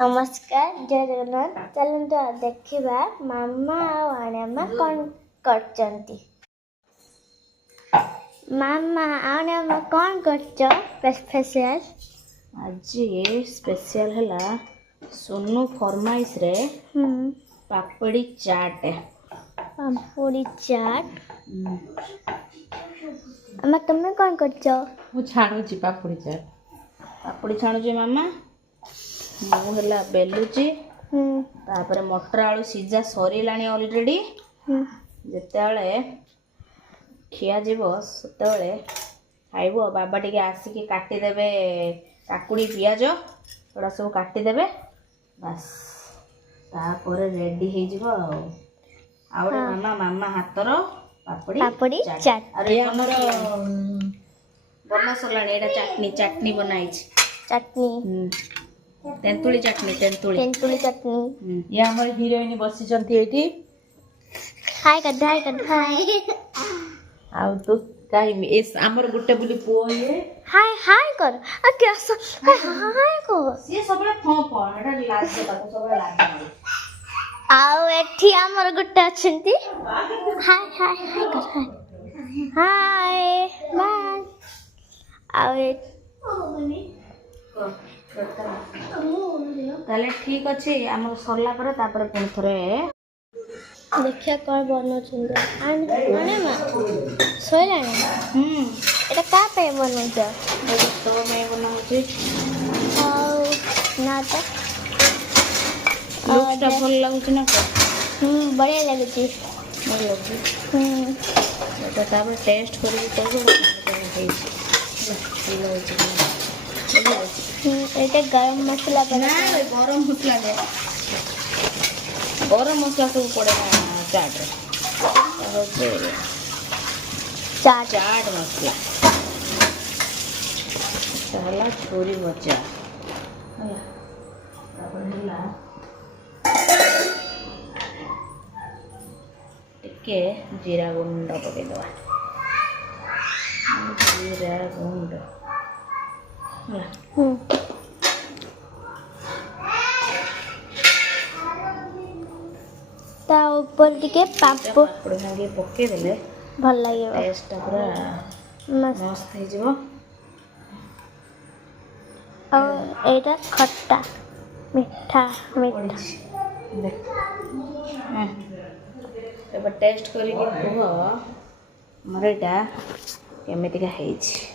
नमस्कार जय जगन्नाथ चलते देखा मामा आमा कौन कर मामा आमा कौन कर स्पेशल आज स्पेशल है सोनू फरमाइश रे पापड़ी चाट आमा तुम्हें कौन कर छाणुची पापड़ी चाट पापड़ी छाणुची मामा मुझे बेलुची तापर मटर आलू सीझा सरीलाणी ऑलरेडी जिते खिया जीव से खाइब बाबा टिके आसिकी काटिदेवे काकुड़ी पियाज थोड़ा सब काटिदेवे बस तापर रेडी हो मामा मामा हाथर पापड़ी चाट अरे हमर बना सरलाणी एटा चटनी चटनी बनाई चटनी तेंतुली चटनी तेंतुली चटनी ये हमर हीरोइन बसी चंती एठी हाय कर आउ तो काई एस हमर गुटे बुली पुओ ये हाय कर आ केस हाय कर से सबले फप एटा लाज के ताको सबले लाज आउ एठी हमर गुटे अछंती हाय कर हाय बाय आउ ताले ठीक अछि हमर सरला पर तापर पुन थरे देखिया कौन बनौछंदी आने मा सोइलानी एटा का पे बनौछ तो मैं बनाउछि ना तो लुकटा भल लागुछि ना बढ़िया लागुछि भल लागुछि एटा तापर टेस्ट करि कहबो एटा गरम मसाला बना गरम मसला दे गरम मसला सब पड़े ना चाट चाट मसला चला छोरी बचा टिके जीरा गुंड पके दवा जीरा गुंड ता ऊपर टिके पापड़ भागे पके देले भल लागे टेस्ट पूरा मस्त हे जिवो और एटा खट्टा मीठा देख अब टेस्ट करी के कहो मरेटा केमितिका हेछि